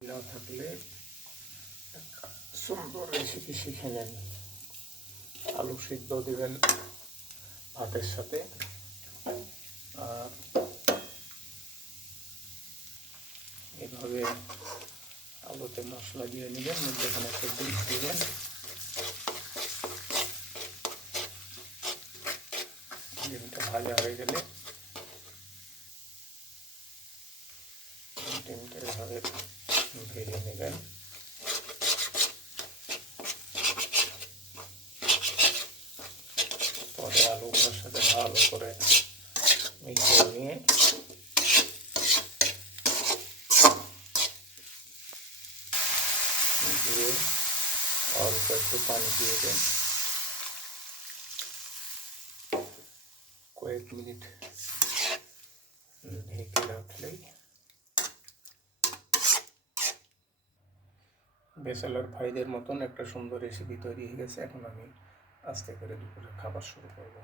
না থাকলে সুন্দর রেসিপি শিখে নেন। আলু সিদ্ধ দেবেন ভাতের সাথে, আর এভাবে আলুতে মশলা দিয়ে নেবেন, মধ্যেখানে একটা ডিম দেবেন, ডিমটা ভাজা হয়ে গেলে ডিমটা এভাবে ভেজে নেবেন। পরে আলুগুলোর সাথে ভালো করে মিশিয়ে নিয়ে দিয়ে অল্প একটু পানি দিয়ে দেন। কয়েক মিনিট ঢেকে রাখলেই ব্যাচেলর ভাইদের মতন একটা সুন্দর রেসিপি তৈরি হয়ে গেছে। এখন আমি আস্তে করে দুপুরে খাবার শুরু করব।